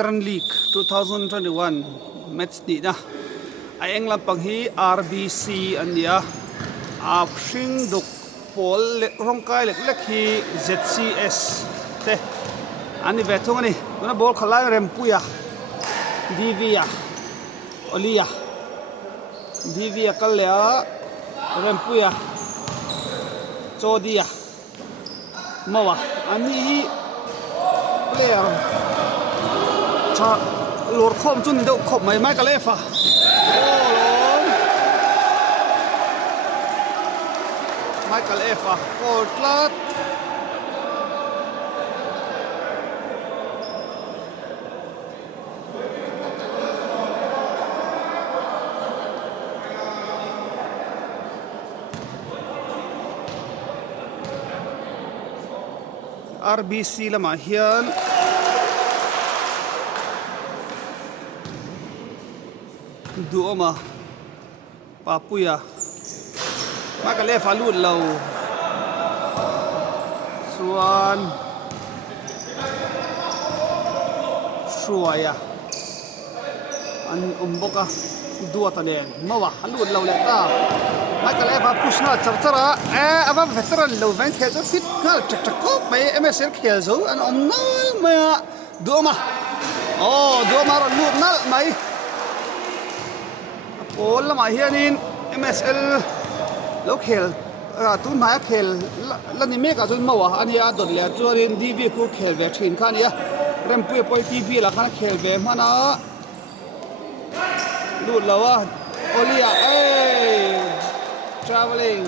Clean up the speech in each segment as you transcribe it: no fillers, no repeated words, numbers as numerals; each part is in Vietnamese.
Veteran League 2021 match ni na ai englam pang hi RBC ania a hring duk pol rongkai lek lek hi ZCS te ani ve thung ani na ball khalai rem puya divia olia divia kalya rem puya chodia mawa ani hi player cha lor khom chun do khop mai mai ka lefa Michael Effa for Clat RBC lama hian duoma papuya Michael Effa lut lo Suan Suaya an umboka duata len mawa lut lo le ta Michael Effa push na charchara ava veteran lo van khel zo fit na chak chak ko mai MSL khel zo an omnal maya duoma duoma ro lut nal mai pol lama hianin MSL lo khel tu mai khel la ni me ka chun mawa ania dot le chuarin DV ku khel ve thin khan ya rem pu poi TV la khan khel ve mana lut lawa olia traveling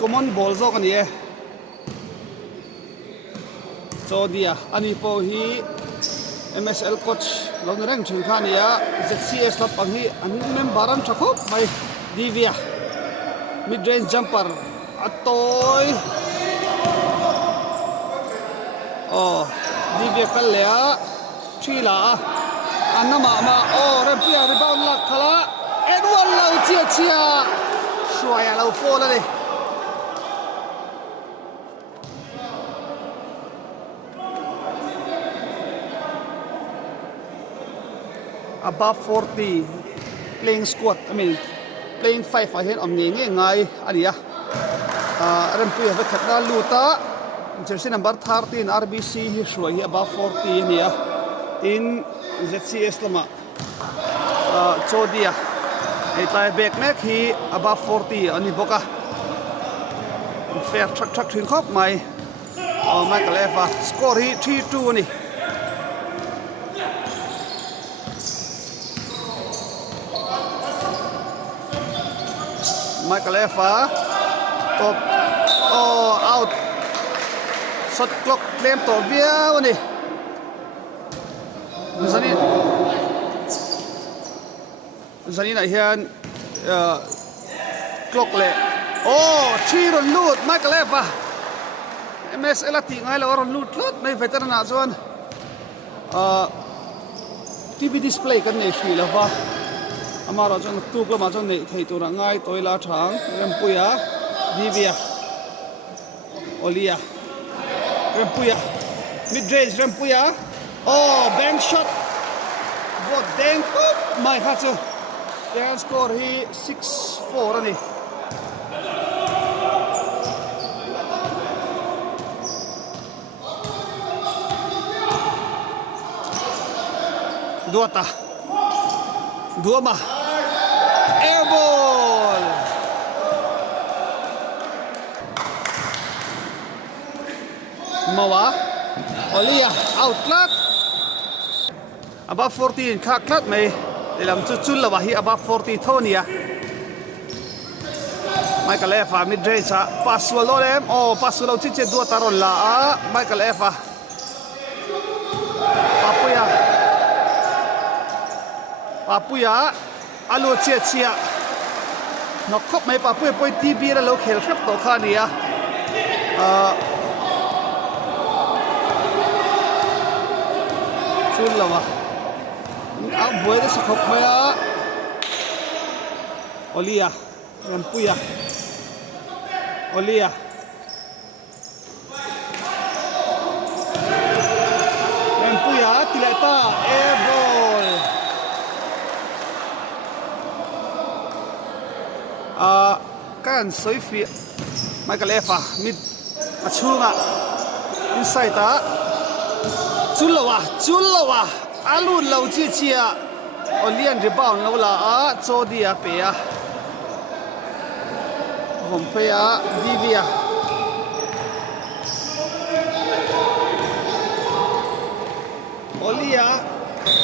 common ball zo kan ye so dia ani po hi MSL coach long rang thing khania ZCS la pang hi an member thakop mai divia mid range jumper atoy divia kalya thila anama ma repia rebound la khala edward lau chia suaya lau fola le above 40 playing squad playing 5 I hen omni ngai ania rempu ya khatna luta jersey number 13 RBC hi shoi hi above 40 ania in ZCS lama chodia etai back mek hi above 40 ani boka fair truck thin khop mai Michael Effa score hi 3-2 ani Michael Effa top out shot clock claim to viau ni zani na hian clock le three run lut Michael Effa MSL ati ngai lo run lut mai veteran a chuan TV display kan nei hri lova amara chon tu ko ma chon nei thei tu ra ngai toila thang rempuya divia olia rempuya mid range rempuya bank shot bot deng mai khachu their score hi 6-4 ani duama air ball mawa olia outlet above 14 kha klat mai lam chu chul lawa hi above 40 thonia Michael Effa mid range passwalo lem passwalo chiche duata ron la Michael Effa papuya alo chia nok khop mai papuya poi TV ra lo khel khrap to khania chun lawa buai da sakhop maya Olia Rampuya Olia tilata air ball kan soifi Michael Effa mid achunga inside ta chulawa alun lo chi chia olian rebound lo la a chodia pe a hom pe a divia olia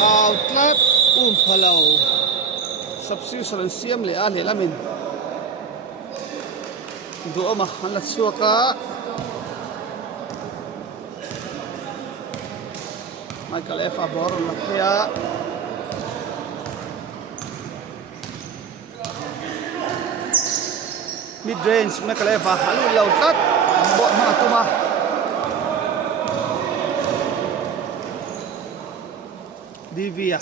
outlet phalau substitution siam le a le lamin do ama hala chuaka Michael Effa boron la phea mid range Michael Effa halu lau tat bo ma tuma Divia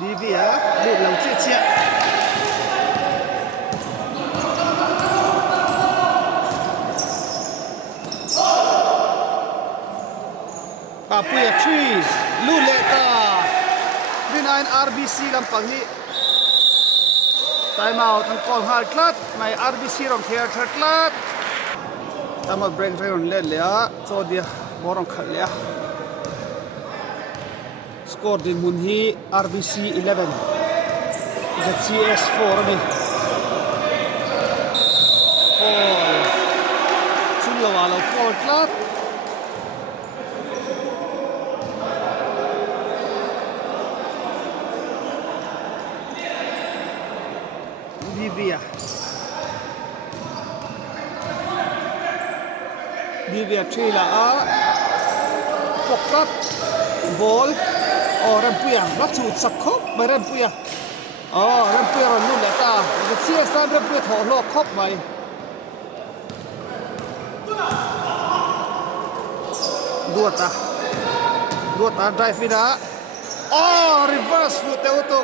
lu lau chi chia Papuya 3 Luleta Binain RBC lampang hi time out ang call hard clat may RBC rong kher clat tama break rayon le lea so dia borong khat lea score din mun hi RBC 11 ZCS 4 ni 4 chunlawa lo 4 clat Divia trila a pokat ball rempuya rachu sakhop rempuya rempuya ron lu leta the CS rempuya tho lo khop mai duata drive ina reverse foot auto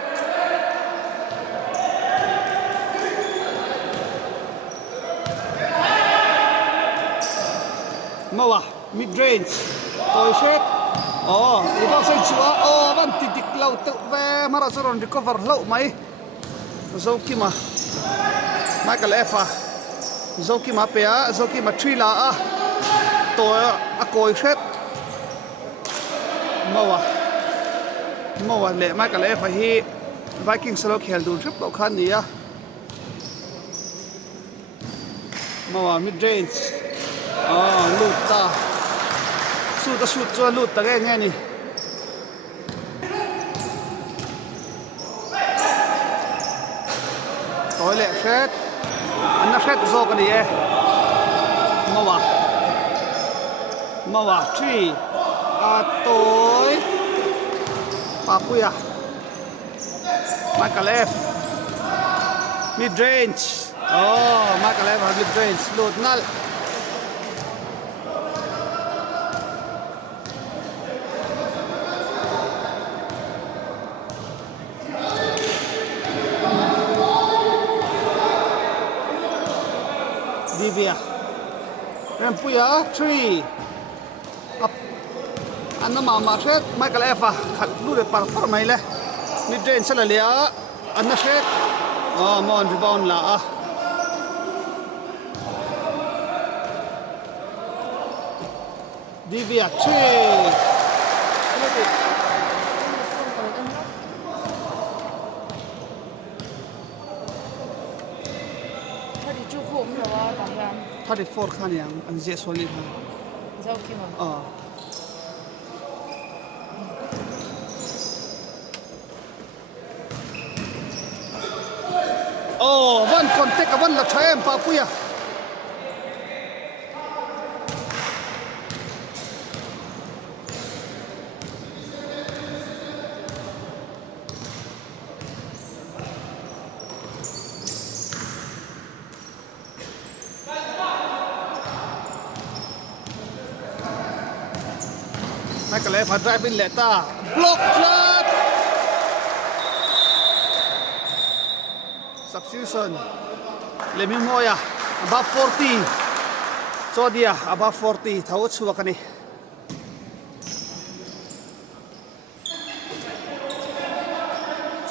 Mawa mid range toy shot ibang sa chua van titik law to ve mara soron recover law mai Zokima Michael Effa Zokima pea Zokima trila a to a koi shot Mawa le Michael Effa hi Viking solo khel dun trip lo khan ni a Mawa mid range lụt ta sút cho lụt ta nghe nè tối lẹ phết anh nó phết do cái này mawa tree tối papuya Michael F mid range Michael F mid range lụt nal Divia rempuya 3 up anna mama shet Michael Effa khat lu de par mai le mid range sala le anna shet mon rebound la Divia 3 34 khan yang an je solid ha Zokima van contact van la thaem papuya Michael Effa drive in leta block flat substitution Lemi Moya above 40 so dia above 40 thau chuakani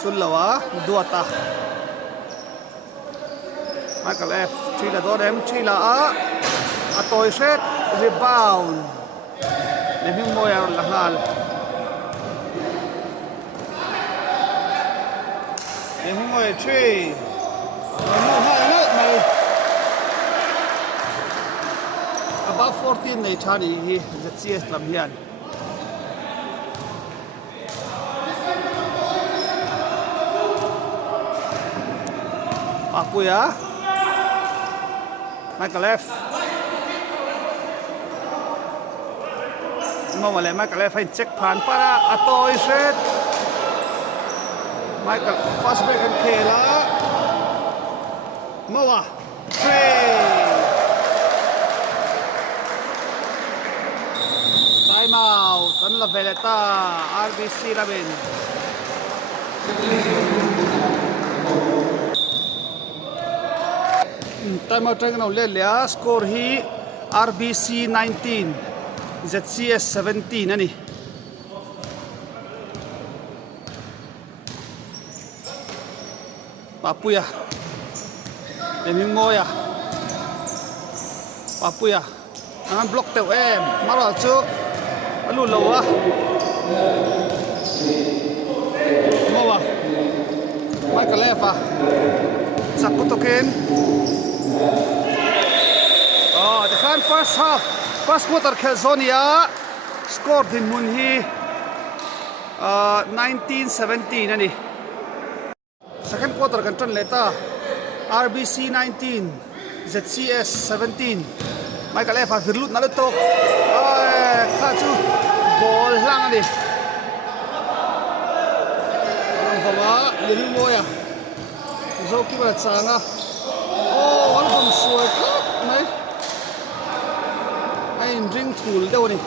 Sulawa Duata Michael F. Trila Dodem Trila A toy set rebound Lebing Moya Lahal Lebing Moya 3 About 14 ในชาดีที่จะเสียสลำเฮียนปากปุยอะไมเคิลเลฟเมื่อวันแรกไมเคิลเลฟให้เช็คผ่านปะนะอัตโตอิเซตไมเคิลฟาสเบรกันเคล่ะเมื่อวะเทรTime out, tan la veleta, RBC Rabin. Time out taken out Lelia, score he RBC 19, ZCS 17 ani. Papuya. Lemingoya. Papuya. Ang block teo maro chu Alu lawa Mawa Michael Lefa Sakutokin the first half first quarter Kelzonia scored in Munhi 19-17 ani second quarter kan leta RBC 19 ZCS 17 Michael Lefa virlut nalutok Kacu ball lang ni. Ang bawa Lebing Moya. Zoki ba tsanga. Oh, ang bumsuay klap may. Ay ring tool daw ni.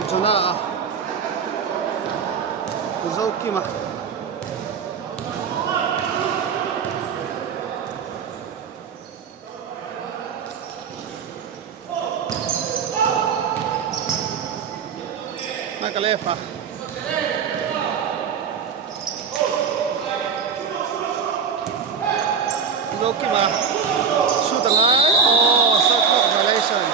Ito na. Zoki ma. Kalefa Loki ba shoot nga shot clock violation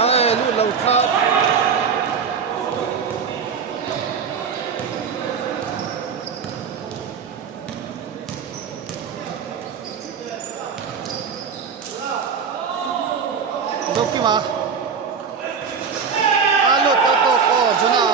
ay lu lau club Zoki ma Alo toto ko juna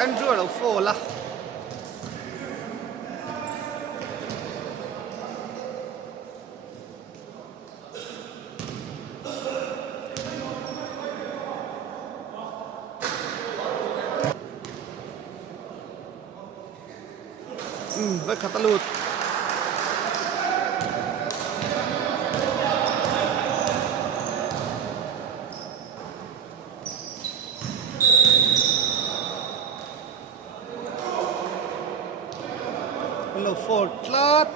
Andrew là phô la với Catalut Hello for Clot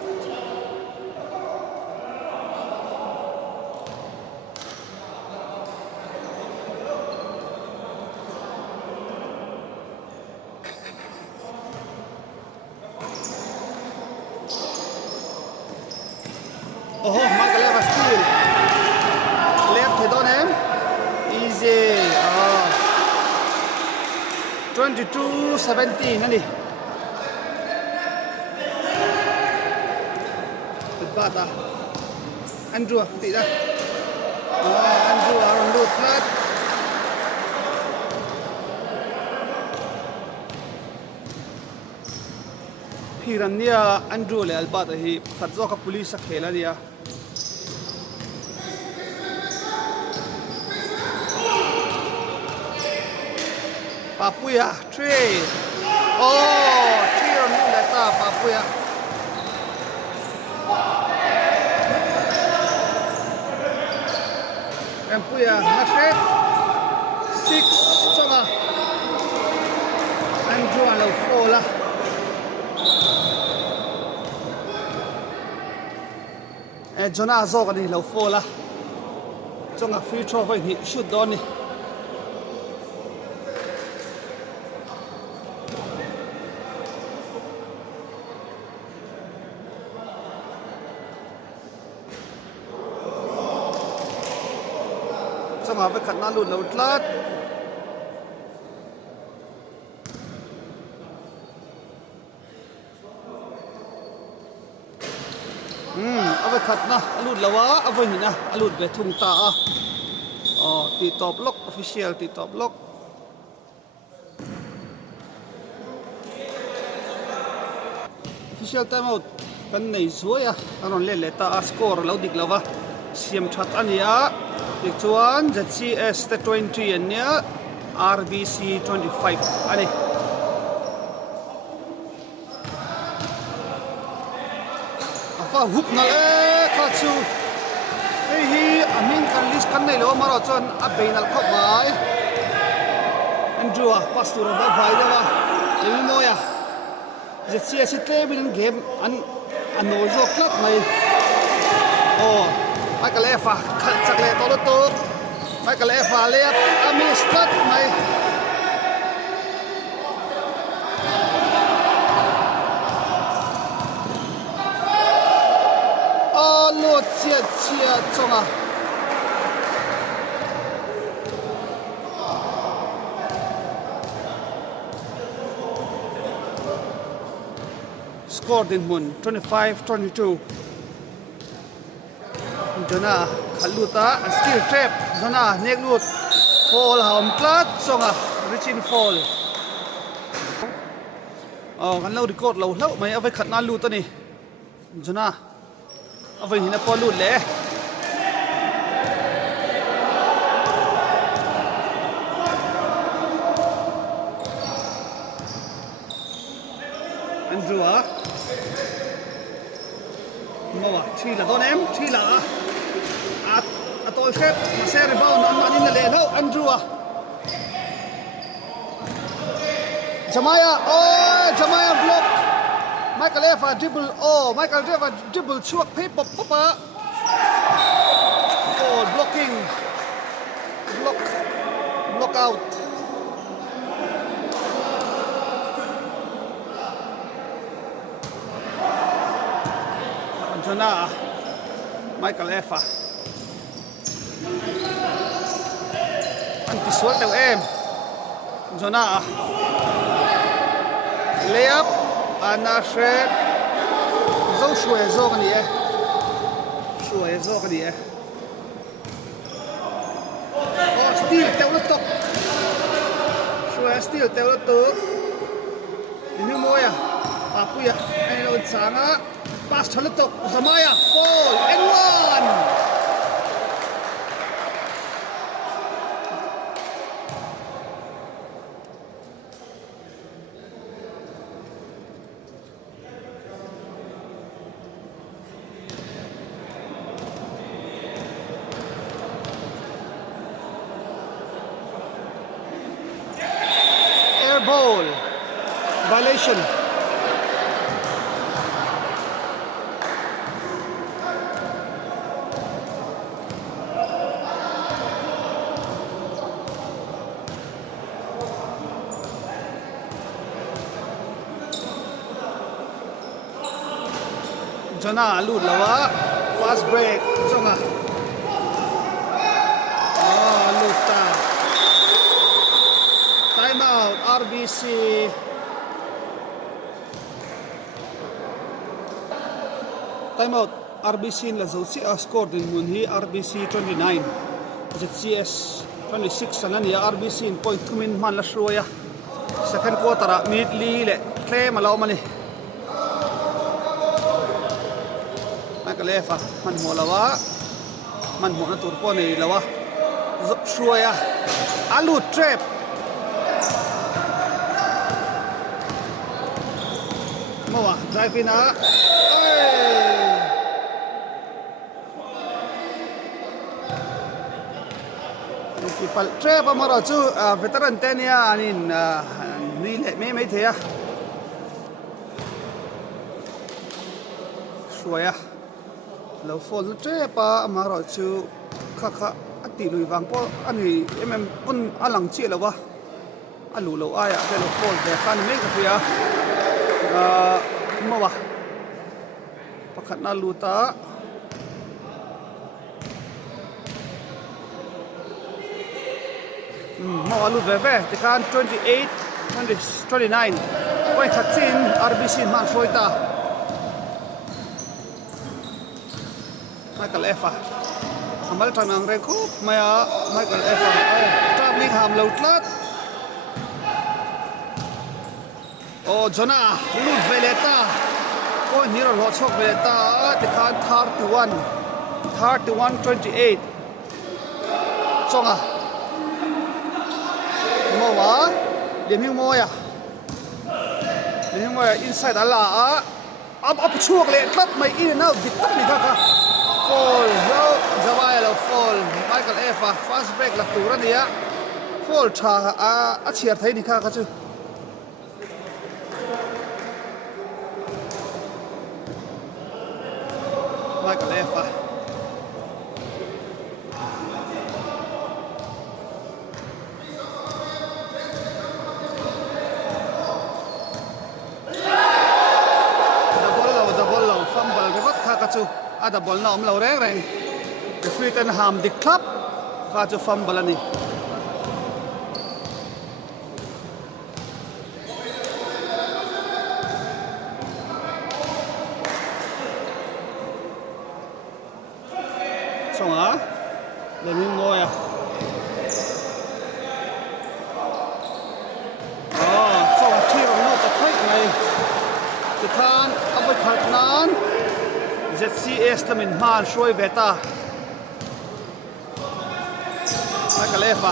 Oh, Magaleva still left head on him. Easy. 22-17 nanti. Tepat dah. Andrew tidak. Andrew around the flat. phiran nia Andrew le albat hi khat zo ka police a khela nia Papuya 3 oh 3 ron le ta Papuya Papuya na set 6 chonga Andrew alo fola Jonah zo ka ni lo fola chonga free throw vai ni shoot don ni chonga vai khat na lut lo tlat ave khat na alut lawa ave ni na alut be thung ta a ti top lock official ti top lock official time out kan nei zuaya aron le ta a score lo dik lawa siam that ania tik chuan ZCS 20 ania RBC 25 ani hup na le kha chu hi amin kan list kan nei lo maro chon a beinal khop mai Andrew pastor ba vai dawa emi moya ZCS table game an no jo club mai Michael Efa khal chak le to lo to Michael Efa le ami start mai chia chonga scored in mun 25-22 Jonah khaluta skill trap Jonah nek lut fall hom tlat chonga reaching fall kan lo record lo mai avai khat na lut ani Jonah avai hina polu le Andrew mawa thila don em thila atol shep se rebound an in le no Andrew Jamaya block Michael Efa dribble Michael Efa dribble chuak paper papa blocking block out Jonah Michael Efa anti suat teu em Jonah layup Anashet zo shwe zo kan ye steal teu lo tok shwe steal teu lo tok ni moya Papuya ai lo changa pass thalo tok Jamaya fall and one ball violation Jonah lut lawa fast break chonga luta time out RBC time out RBC la zosi score din mun hi RBC 29 ZCS 26 anani RBC in point 2 min man la shroya second quarter minute li le claim alo mani Michael F man mo lawa man mo na turpo ni lawa shuaya alu trap mawa drive in pal trap amaro chu veteran tenia anin ni le me thea shuaya lo phone trap amaro chu kha ati lui wang po ani pun alang chi lawa alu lo aya ke lo phone ve khan me ka fia mawa pakhat na luta mawa lu ve ve ti khan 28 29 point khatin RBC man soita Michael F hamal thanang re khu maya Michael F traveling ham lo tlat o jona lu veleta ko hiro lo chok veleta ti khan 31 28 chonga mowa leming moya inside ala up chuak le tlat mai in now bit tak ni kha fall no zawai fall Michael F fast break la tura dia fall tha a chiar thai ni kha chu Michael F double lo fumble ke wat kha chu ada ball na lo reng the free ten ham the club kha chu fumble ani songa le min moya songa thiro no ta thai ngai ti khan abai khat nan ZCS lamin man shoi beta Michael F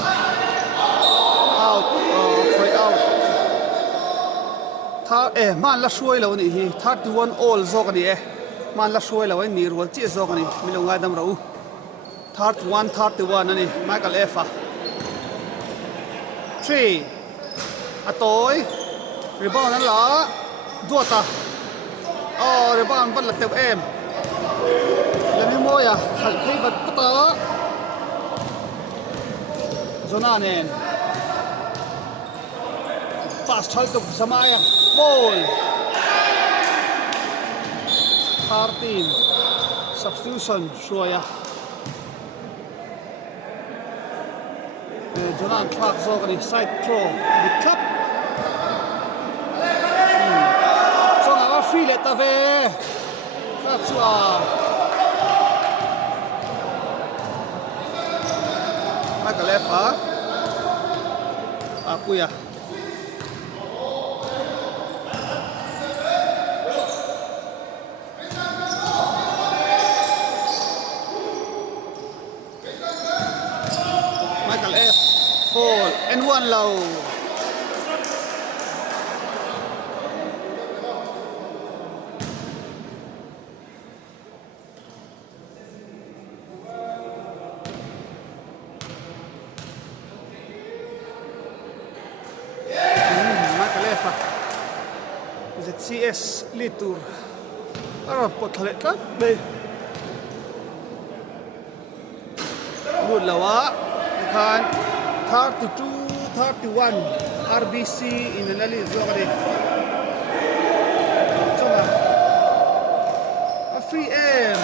out khoi out tha man la shoi lo ni hi 31 all zok ani man la shoi lo ni rol chi zok ani milonga dam rau 31 ani Michael F 3 atoi rebound nan la duata rebound ban la tep em Lami moya khal phei bat pata zona nen pass thal to samaya ball team substitution shoya zona track zogani side throw the cup zona wa free let ave Katsua Michael F Akuya Michael F fall and one low ZCS litur arap potlet kat be lawa kan 32-31 RBC in the Lali Zogari Songa a free aim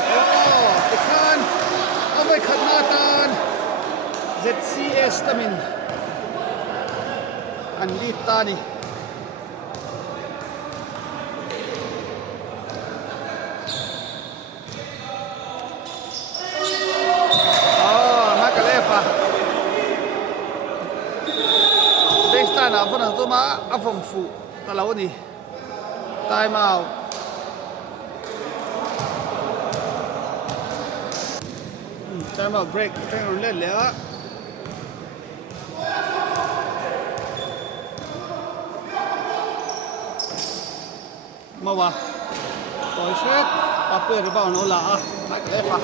the kan away khatnatan ZCS tamin andi tani na vana to ma avom fu talaw ni time out time out break teng ron le le a mawa toy set ape rebound ola a Michael Efa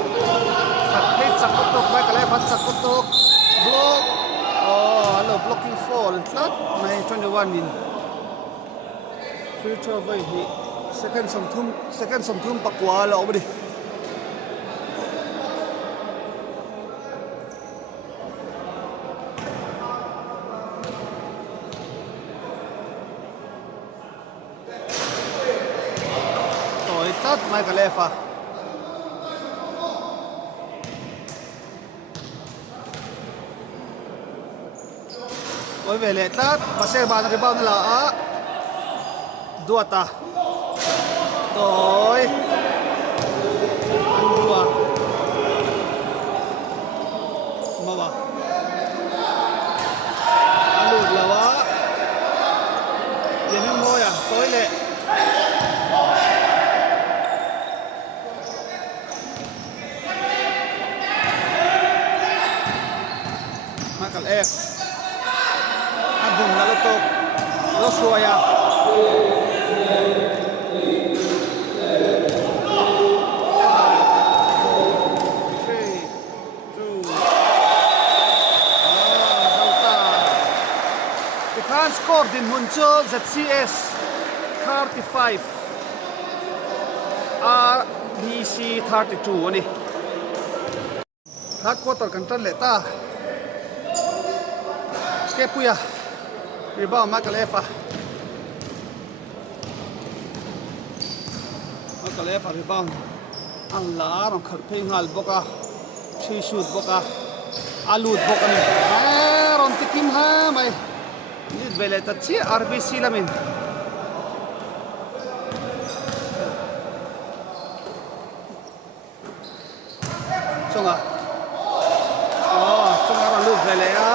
hat hit sakutok Michael Efa sakutok block hello blocking fall flat mai 21 in free throw vai hi second som thum pakwa lo bdi toy tat Michael Efa oi về lệ tát và xe bàn cái bao là đua ta rồi đua mà bà lụt là quá nhìn không thôi à tối lệ Michael F Bung nalatok Joshua 3, 2 score din Muncho ZCS 35 RBC 32 ani third quarter kan tan leta ke puya rebound Michael Efa rebound ang la rong khar phei ngal boka three shoot boka alut boka ni ron tikim ha mai ni vele ta chi RBC lamin chunga chunga ron lu vele ya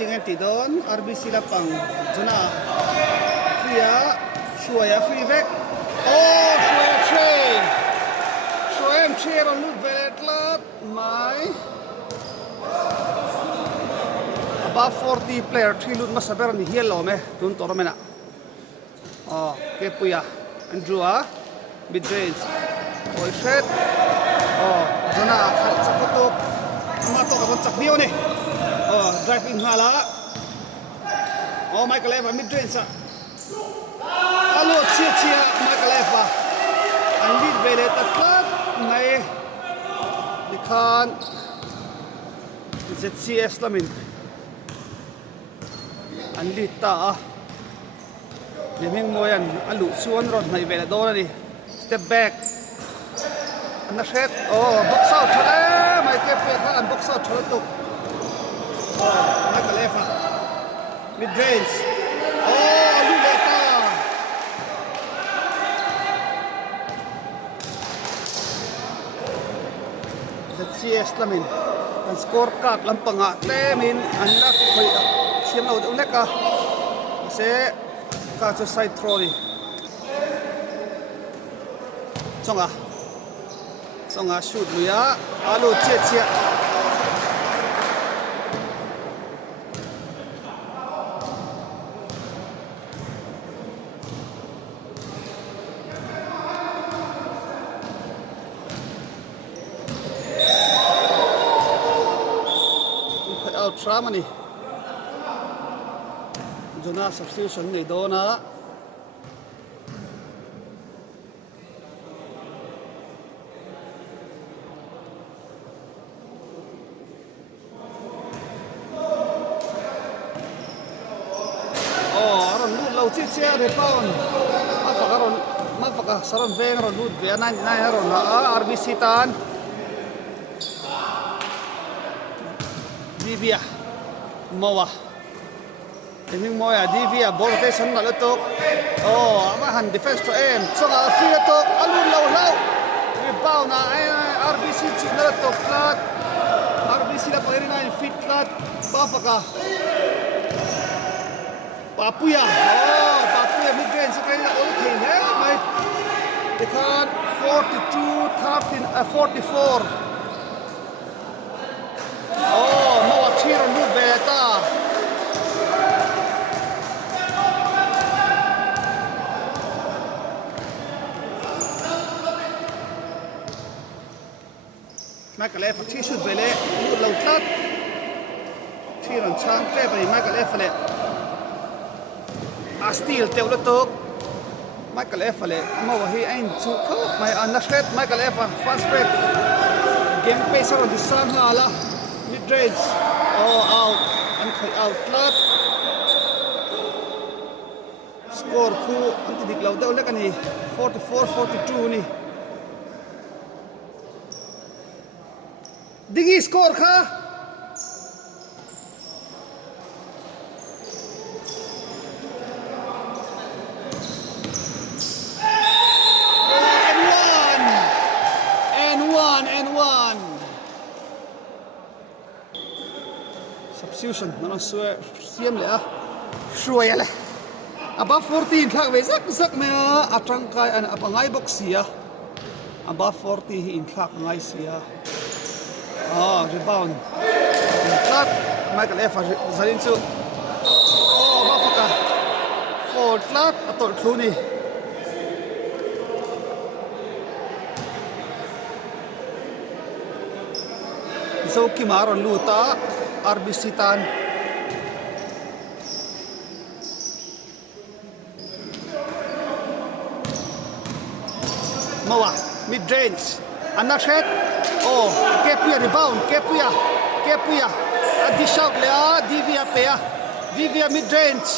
tingin tidon RBC lapang juna Fia Shuaya free back Shuaya chain on loop veletlat mai above 40 player 3 lut masaber ni hielo me tun tormena ke puya Andrew mid range boy shot juna khat sakutok mato ka chakbio ni driving hala Michael Efa mid range sa alo chia Michael Efa ang lead vele tatlat mai dikhan ZCS lamin ang lead ta leming mo yan alu suan ron mai vele do ni step back na set box out thale mai ke pe kha an box out thale tuk Michael Efa mid range Luleta ZCS lamin ang score card lampanga temin anak khoi siam lo de leka se ka cho side throw ni songa shoot luya alo chia Trama ni juna substitution ni dona aron lu lau chi chia de pawn mafaka saron veng ron lut ve 99 aron RBC tan Divya Moa Teming Moya Divya ball rotation na lutok amahan defense to aim songa free to alun law rebound na RBC chi na lutok flat RBC la poi rin ai fit lat Bafaka Papuya oh Papuya mid range sa kanya all thing may they can 42 13 44 oh no achira nu beta Michael F. T-shirt vele lâu tát thi lần sang tre về Michael F. vele a steel teo lo tok Michael F. vele mo hi ein chu kho mai anashet Michael F. fast break game pace on the sun hala mid range oh out and out tlat score khu anti dik lo deu le kan ni 44-42 ni Digi score kha and one substitution na sue siam le a shuai le above 14 thak ve zak me a atangkai an apangai box sia above 40 hi in thak ngai sia rebound flat Michael F. Zarinchu Bafaka for flat atol thuni so kimaron luta RBC tan mawa mid range anashet oh Kepuya rebound Kepuya adishak le Divya peya Divya mid range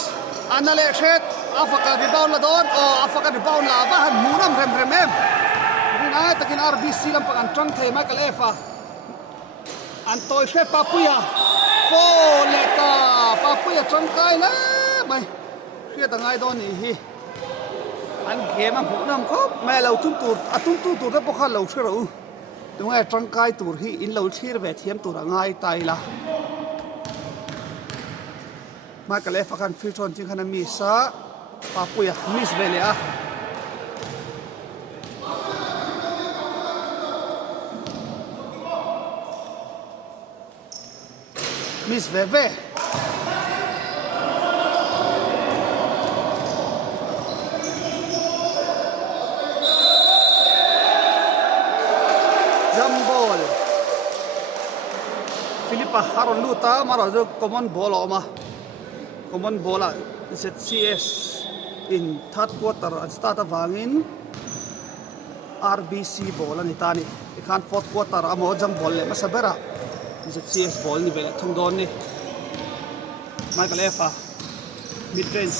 anale shet afaka rebound la don oh afaka rebound la ba han munam rem rina takin RBC lam pang antang thai Michael F. Antoy shet Papuya fo leta Papuya changkai la mai khia tangai don ni hi an game am munam khop mai lo tum tur ta pokha lo thero đúng là trong cái tour hi in lâu chia về thiêm tour ngay tay là mà cái lẽ phải phi tròn chính khăn mi sa Papuya miss về lẽ miss về Philippa haron luta maro jo common ball oma common ball ZCS in third quarter and start awangin RBC ball ani tani ikhan fourth quarter amo jam ball le masabera ZCS ball ni bela thungdon ni Michael F. mid range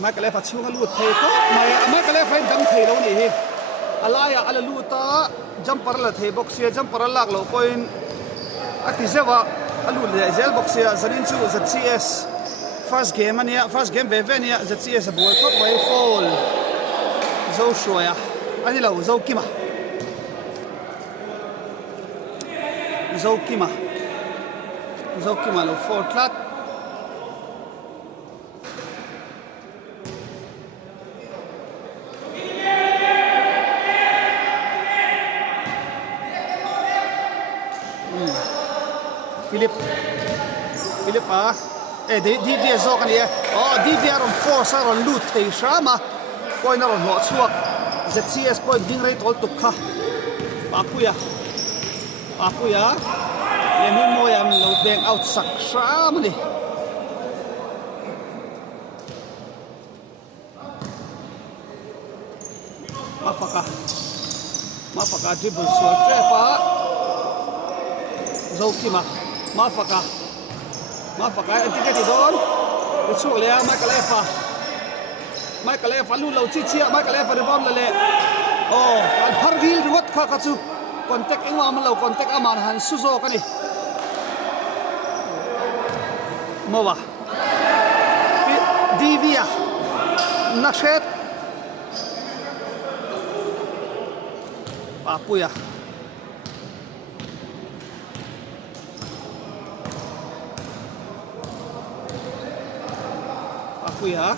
Michael F. chunga lut thei ko mai Michael F. dam thei lo ni hi alaya ala luta jumper la thei box ya jumper lak lo point atizewa alu le zel box ya zanin chu ZCS first game vevenia ZCS ball ko by fall zo shoya ani lo zo kima lo fall flat Philip Divya zo kan ye Divya ron force ron loot thei shama point ron ho chuak ZCS point ding rate all to kha Papuya le mi moyam lo bang out sak shama ni Mafaka dribble short trepa Zokima Mafaka antiketi don chu le Michael F. lu lo chi Michael F. rebound le al phargil ruat kha chu contact engwa man lo contact aman han suzo kani mowa Divya nashet pui ha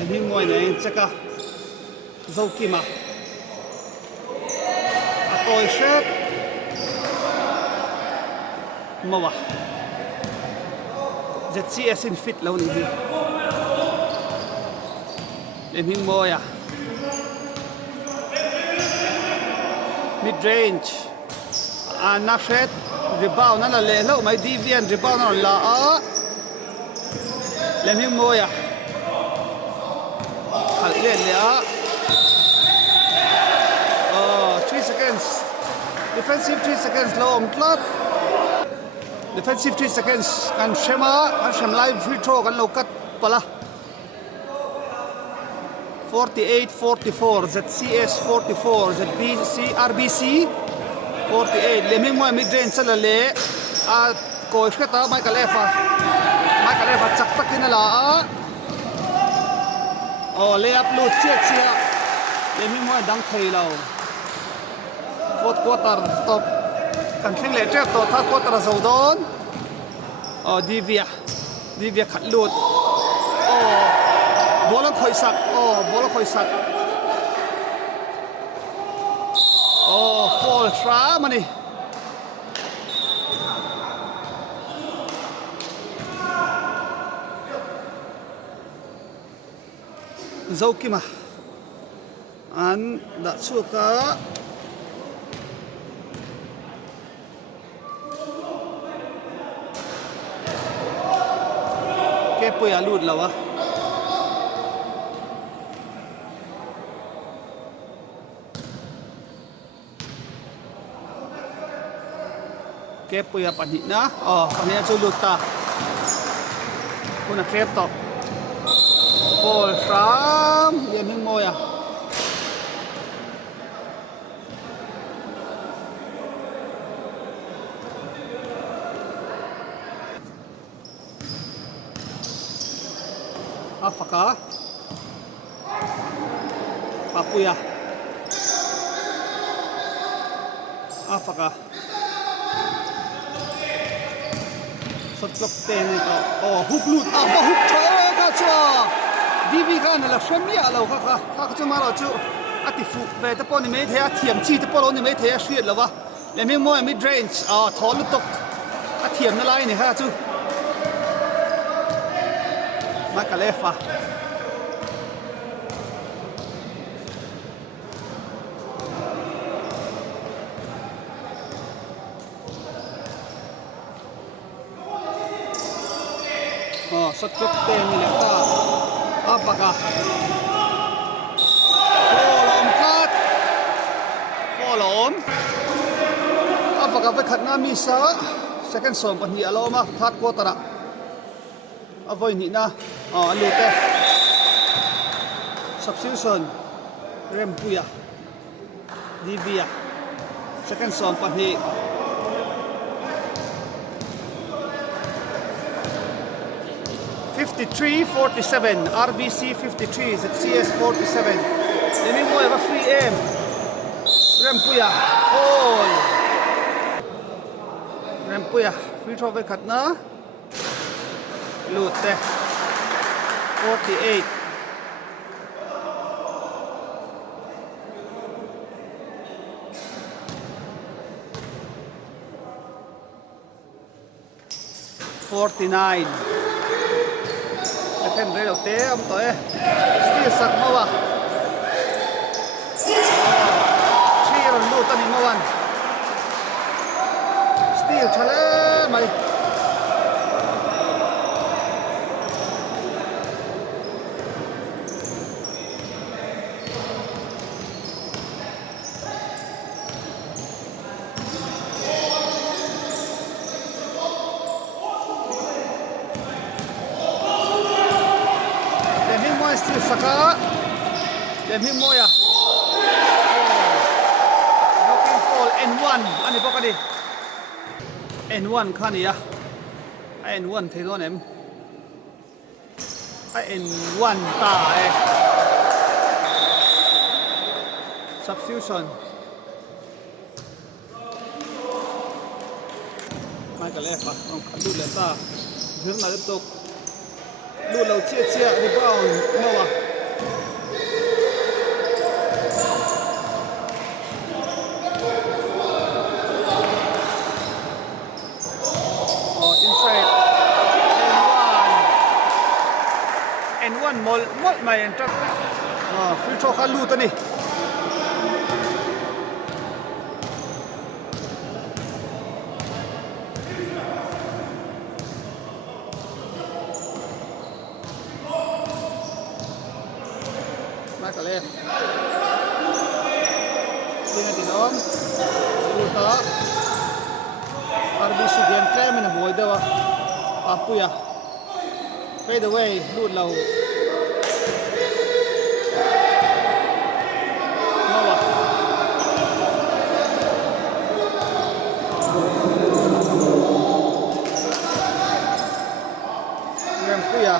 em hi ngoi nei cheka zokima a toy shet mawa ZCS in fit lo ni hi em hi moya mid range na shet rebound na le lo mai Devian rebound na la a lem hi moya hal le le a 3 seconds defensive 3 seconds lo om tlat defensive 3 seconds kan shema kan shem live free throw kan lo kat pala 48-44 ZCS 44 ZBC RBC 48 leming mo mid range chala le a coach ka ta Michael Efa chak takin la a layup lu check sia leming mo dang thei lo fourth quarter stop kan thing le trap to third quarter zodon Divya khat lut bola khoi sak fall tra mani Zokima an da chuka ke puya lut lawa ke puya pani na pani chu lut ta kuna krep top fall from yeming moya apaka papuya apaka sot ten ito hook lut hook throw ka chua Divi kan la shemia lo ka chu ma lo chu atifu ve te pon ni me the a thiam chi te pon ni me the a shriat lawa le me mo mid range thol tok a thiam na lai ni ha chu Makalefa sot ten ni le ta apaka follow apaka ve khat na mi sa second song pan hi aloma third quarter avoi ni na alute substitution rempuya Divya second song pan hi 53-47 RBC 53 ZCS 47 Demi mo eva free aim Rempuya fall Rempuya free throw ve khat na lute 48 49 second rail te am to still sak mawa 3 run lu tani mawan still chale mai still saka lemhi moya looking for N1 ani pokadi N1 khani ya N1 thedon em N1 ta substitution Michael Efa khadu le ta virna leptok lu lo chia chia rebound Noah inside and one mol mai and truck free throw kha lu ta ni Michael F. Sini tinom lu ta RBC game claim in a boy dewa apuya fade away lu lau Noah rempuya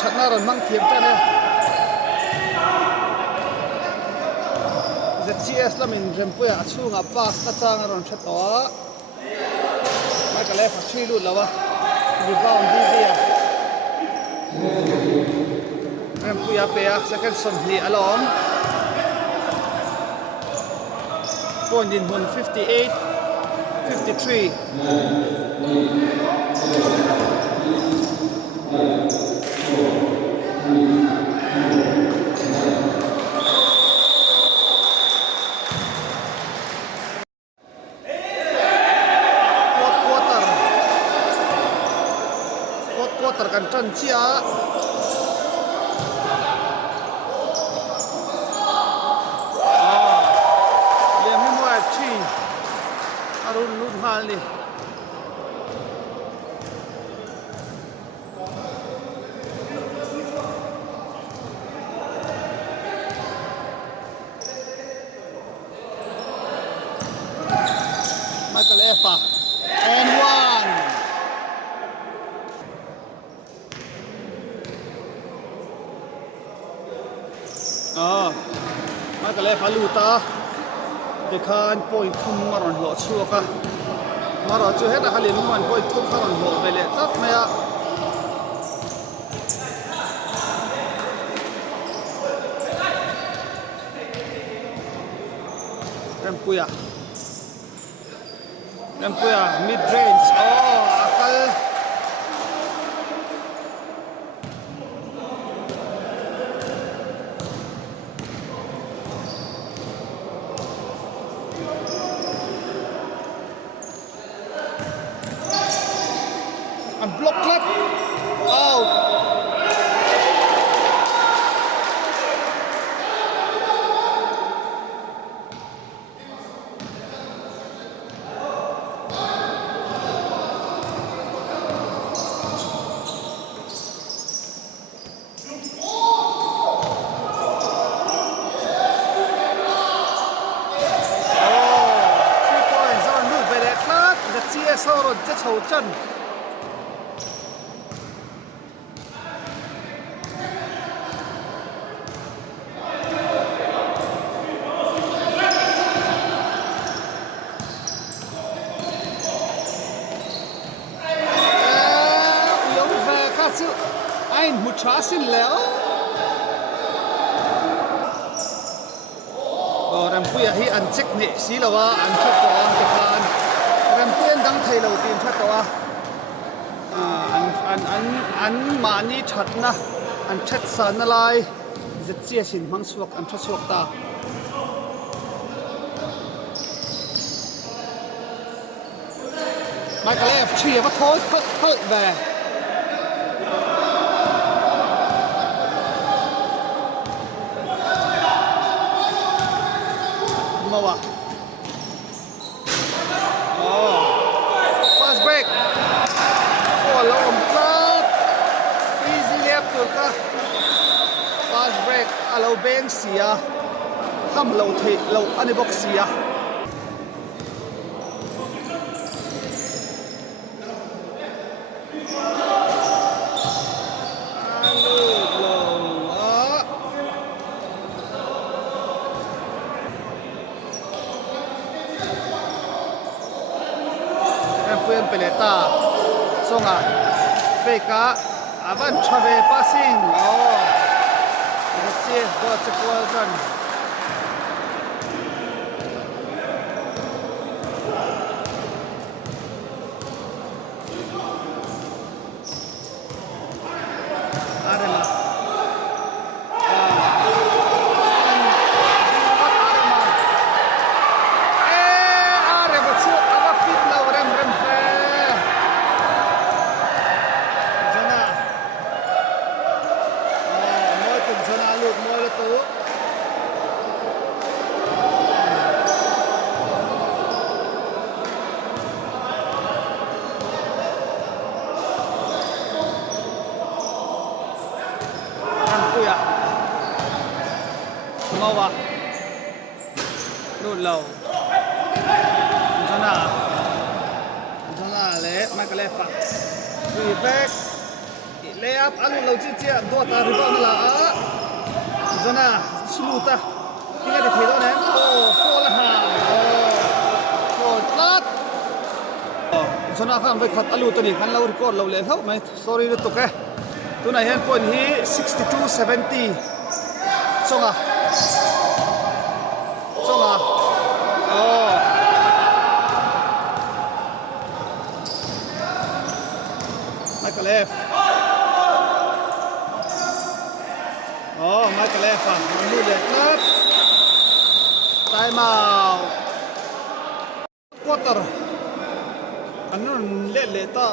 thatna ron mang thiam ta ne ZCS lamin rempuya achunga pass ta chang ron thatwa Michael F. Three lu lawa rebound dia rempuya pe second son ni along point in 158 53 quarter kan tran chia liam hi mo chi arun lut hal ni Michael F. And one Michael F. Aluta dekhan point thum maron lo chuaka maro chu heta halin man point thum maron lo vele tak maya rempuya mid range akal and block clap out sau rồi chết sầu chân yếu về khá sự anh một chá xin léo làm quỷ hi ăn check nệ xí là wa ăn check to ăn cái pan làm quỷ đang thấy lâu tin check to ăn mani chat na ăn check san na lai zet chia sin mang suak ăn check suak ta Michael F. chia bắt thôi thôi về Noah. Fast break. Long block. Easy left to ka. Fast break. Alo bang sia. Ham low the low ani box sia. Peleta songa feka Avan Chave passing. Oh, let's see if that's a well done. Arema. Arema chu ava fit lo rem fe. Jana. Moi tum jana lut moi lo tu. Kuya Mawa Lút lầu Jana le Michael F Free back lay up alu lâu chi chi do ta rebound la Jana smooth ta kia thì thế đó nè foul là hàng foul flat Jana kham với khát alu tani khan lâu record lâu lệ hậu mày sorry đó tục cái tu này hen point hi 62-70 songa Michael F Michael F lu lệ cắt time out quarter anh lệ ta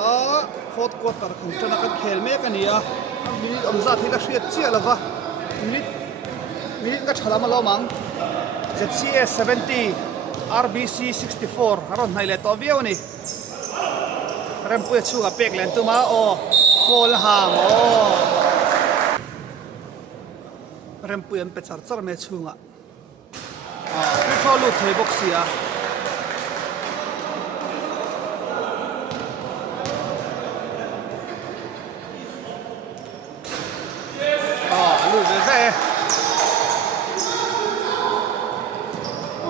fourth quarter không cho nó cái khel mấy cái này minute amza thì đã siết chia là va minute cái chhala mà lo mang ZCS 70 RBC 64 aron này lệ to view này rem pu chu ga pek len tu ma fall ham rem pu em pe char char me chunga free throw lu thei box ya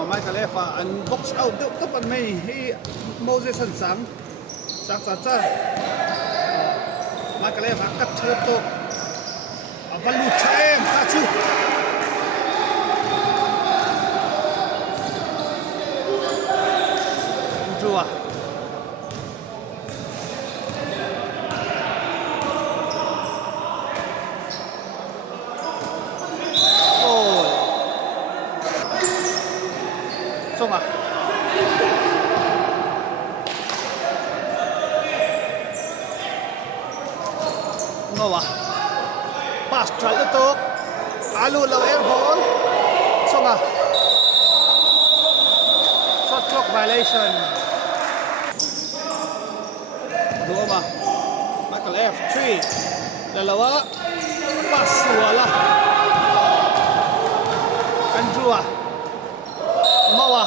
Michael F and box out the pan mai hi Moses san sang Michael F cắt chốt to valu chem ha chu Jua Songa Noah pass try to alu low air ball Songa shot clock violation Doma Michael F 3 dalawa pass wala Andrew Mawa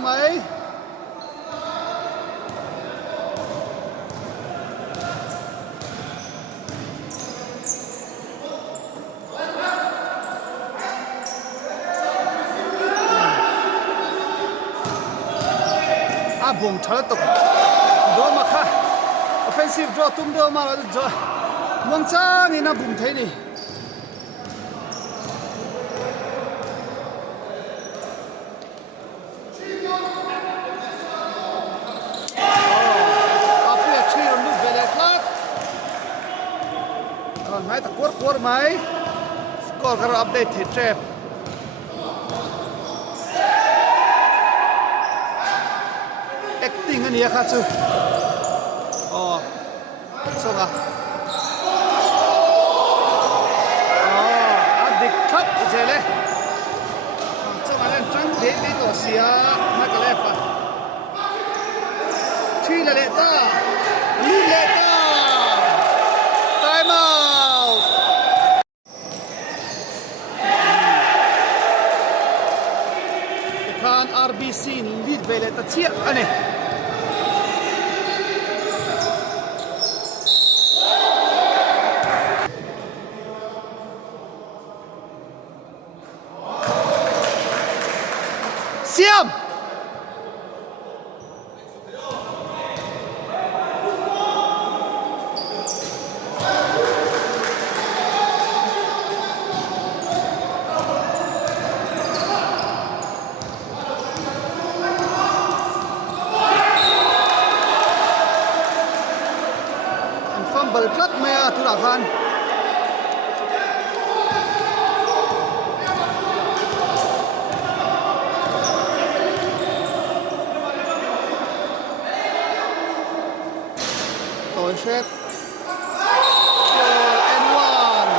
Mày bùng thở tục đó mà khá offensive draw tung đó mà rồi mong cha thì nó bùng thế đi máy ta quất máy score cái update thì trap acting anh ấy khác chứ xong à địch thấp thế đấy xong mà lên trắng đến đi tổ xìa mấy cái lẹp à thi là lệ ta time out RBC lead vele ta chia ani Siam fumble tlat maya tu ra khan toy set 4-1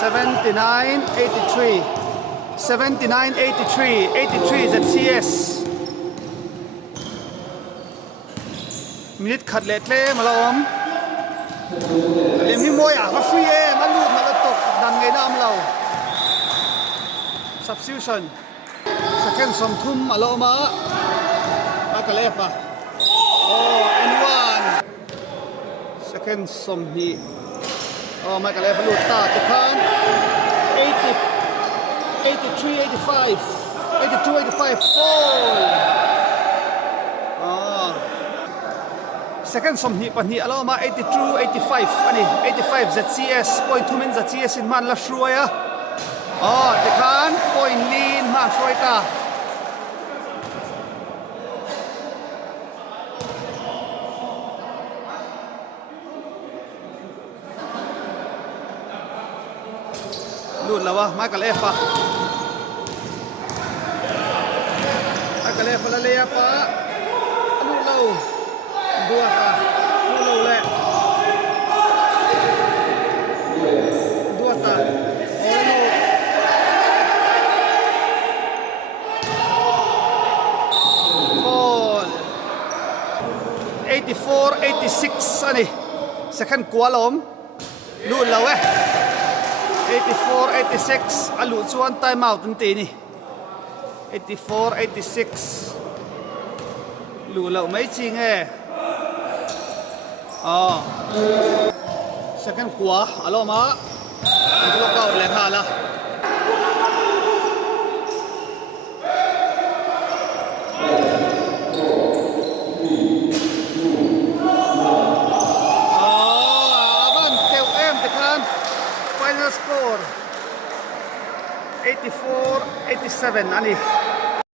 79-83 79-83 83 ZCS มินิทขัดเล็ดเล่มาลมเล่มที่มวยมาฟรีมาลูดมาละตกดันไงน้ำเรา substitution second สมทุ่มมาลมมากระเลฟอ่ะโอ้ N1 second สมฮีOh, Michael Evaluta, the can 80, 83, 85, 82, 85, fall. Second some hit, but he allow ma 82, 85, ani 85 ZCS, 0.2 ZCS in man la shruya. Oh, the can point lean ma shruita. Luôn là wa Michael Efa Michael Efa là lea pa lu lâu đua ta lu lâu lẹ đua ta ball 84 86 ani second kwa lom luôn là we 84, 86 alu chuan time out an ti ni 84, 86 lu lo mai chi nge second kwa alo ma an lo ka le kha la final score 84-87 ani